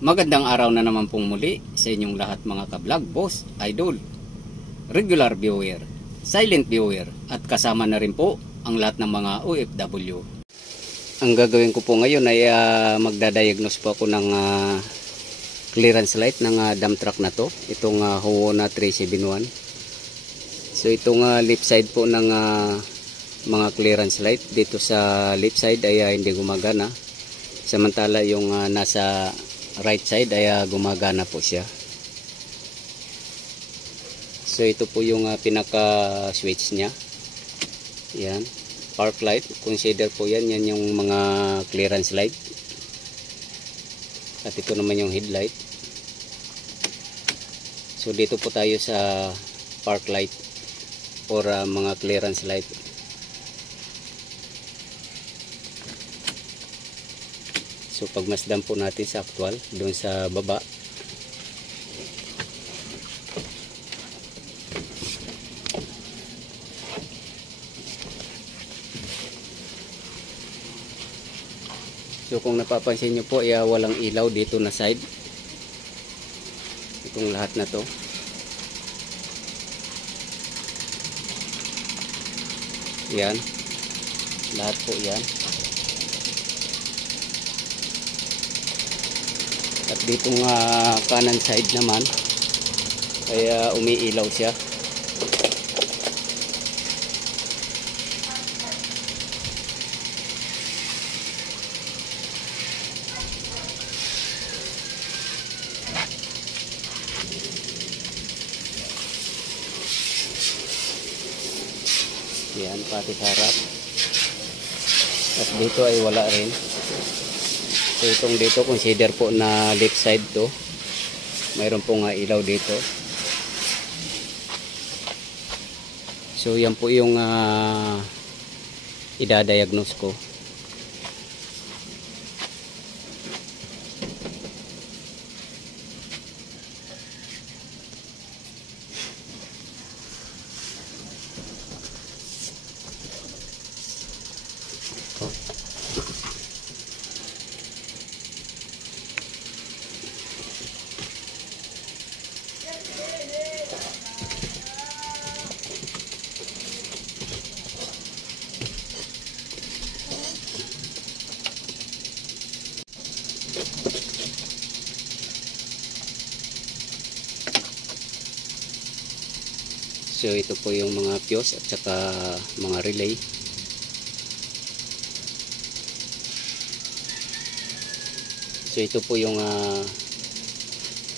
Magandang araw na naman pong muli sa inyong lahat mga ka-vlog, boss, idol, regular viewer, silent viewer at kasama na rin po ang lahat ng mga OFW. Ang gagawin ko po ngayon ay magdadiagnose po ako ng clearance light ng dump truck na to, itong Hoona 371. So itong left side po ng mga clearance light dito sa left side ay hindi gumagana, samantala yung nasa right side ay gumagana po siya. So ito po yung pinaka switch nya, yan, park light, consider po yan yung mga clearance light, at ito naman yung headlight. So dito po tayo sa park light or mga clearance light. So pagmasdan po natin sa actual doon sa baba. So kung napapansin nyo po, walang ilaw dito na side. Itong lahat na to. Yan. Lahat po yan. At ditong kanan side naman ay umiilaw siya. Yan, pati sa harap. At dito ay wala rin. So itong dito, consider po na left side to. Mayroon pong ilaw dito. So yan po yung idadiagnose ko. So ito po yung mga fuse at saka mga relay. So ito po yung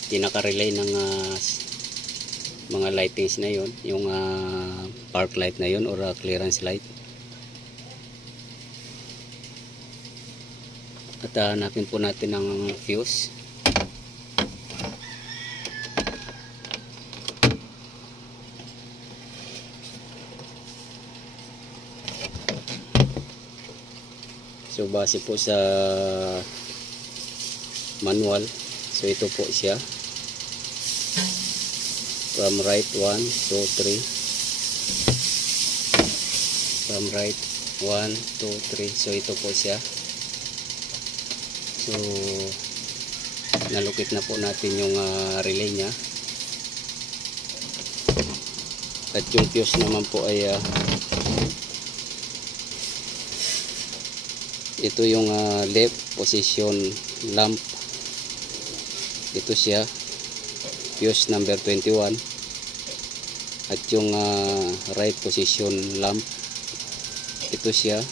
pinaka-relay ng mga lightings na yon, yung park light na yon or clearance light. At hanapin po natin ang fuse. So base po sa manual, so ito po siya, from right 1, 2, 3, from right 1, 2, 3, so ito po siya. So nalukit na po natin yung relay nya, at yung fuse naman po ay ito yung left position lamp. Ito siya, fuse number 21. At yung right position lamp, ito siya,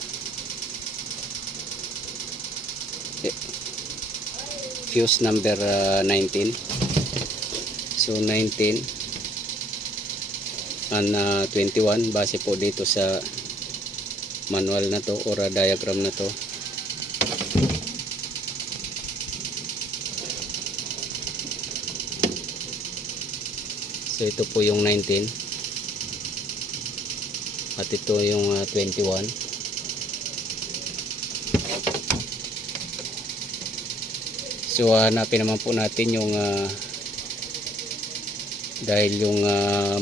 fuse number 19. So 19 and 21 base po dito sa manual na to or diagram na to. So ito po yung 19 at ito yung 21. So hanapin naman po natin yung dahil yung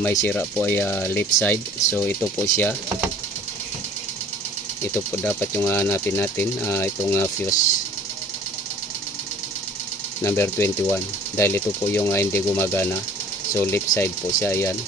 may sira po ay left side. So ito po siya. Ito po dapat yung hanapin natin, itong fuse. number 21, dahil ito po yung hindi gumagana. So left side po siya, yan.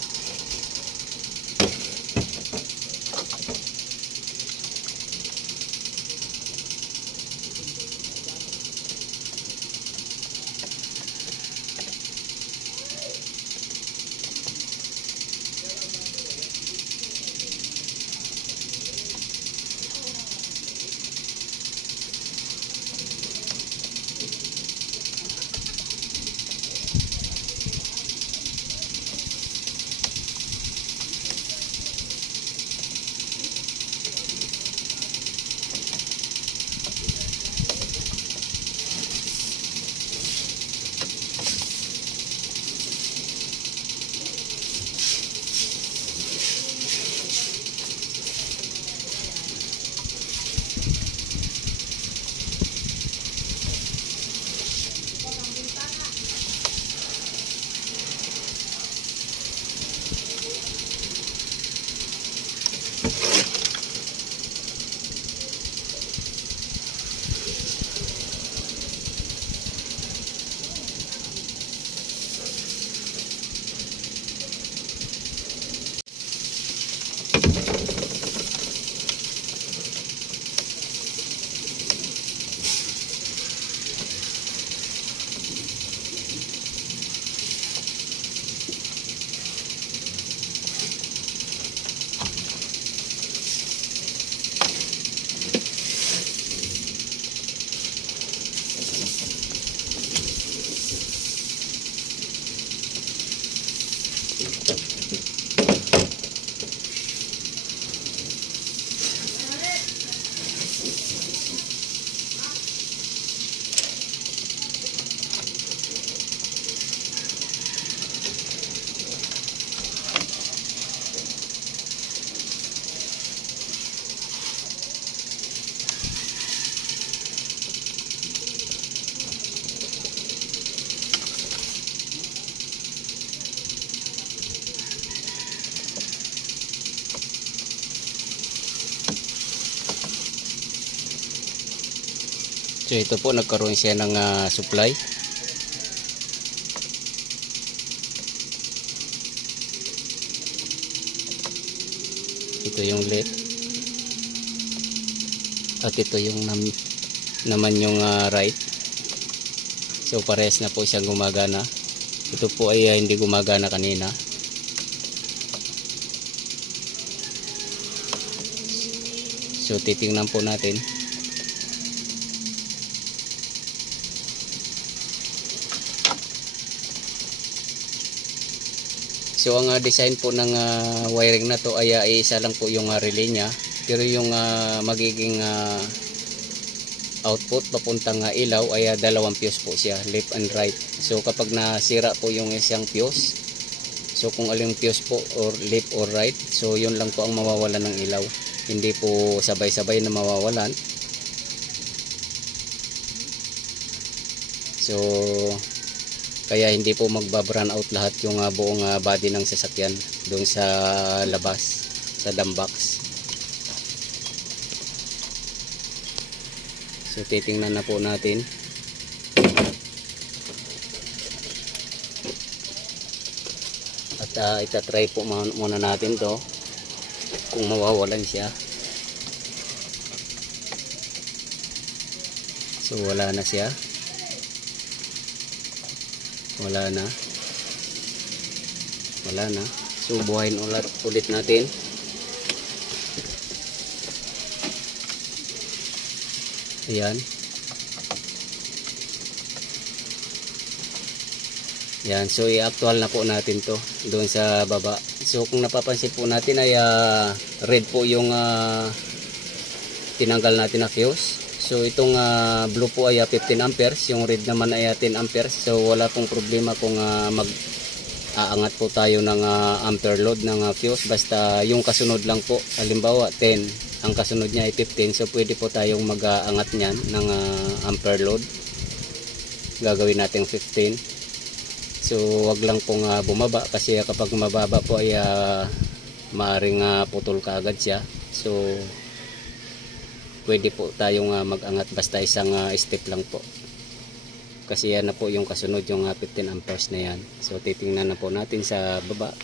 So ito po, nagkaroon siya ng supply. Ito yung left. At ito yung naman yung right. So parehas na po siyang gumagana. Ito po ay hindi gumagana kanina. So titingnan po natin. So ang design po ng wiring na to ay isa lang po yung relay niya, pero yung magiging output papuntang ilaw ay dalawang fuse po siya, left and right. So kapag nasira po yung isang fuse, so kung aling fuse po or left or right, so yun lang po ang mawawalan ng ilaw, hindi po sabay-sabay na mawawalan. So kaya hindi po magba-brown out lahat yung buong body ng sasakyan doon sa labas, sa dam box. So titingnan na po natin. At itatry po muna natin to kung mawawalan siya. So wala na siya. Wala na. So buhayin ulit natin. Ayan. Yan, so i-actual na po natin to doon sa baba. So kung napapansin po natin ay red po yung tinanggal natin na fuse. So itong blue po ay 15 amperes, yung red naman ay 10 amperes. So wala pong problema kung aangat po tayo ng ampere load ng fuse, basta yung kasunod lang po. Halimbawa 10, ang kasunod niya ay 15, so pwede po tayong mag-aangat niyan ng ampere load. Gagawin natin 15. So wag lang pong bumaba, kasi kapag mababa po ay maaring putol kaagad siya. So pwede po tayong mag-angat basta isang step lang po. kasi yan na po yung kasunod, yung 15 amperes na yan. So titingnan na po natin sa baba.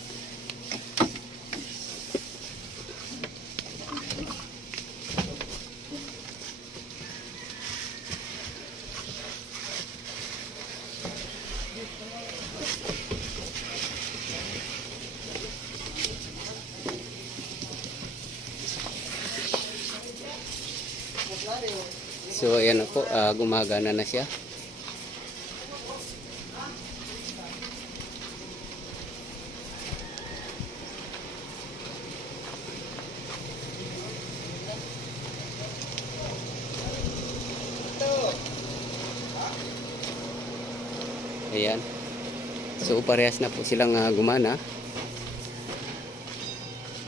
So ayan na po, gumagana na siya. Ayan. So parehas na po silang gumana.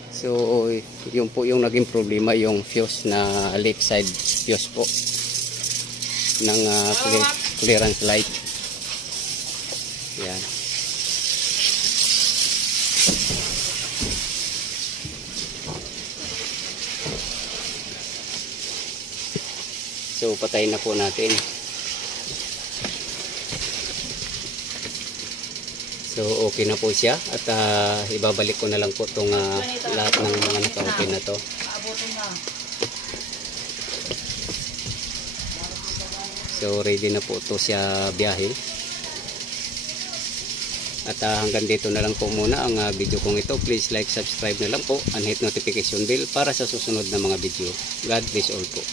So yung po yung naging problema, yung fuse na left side fuse po ng clearance light. Ayan. So patayin na po natin. So okay na po siya at ibabalik ko na lang po itong lahat ng mga naka-open na to. So ready na po ito siya biyahe. At hanggang dito na lang po muna ang video kong ito. Please like, subscribe na lang po and hit notification bell para sa susunod na mga video. God bless all po.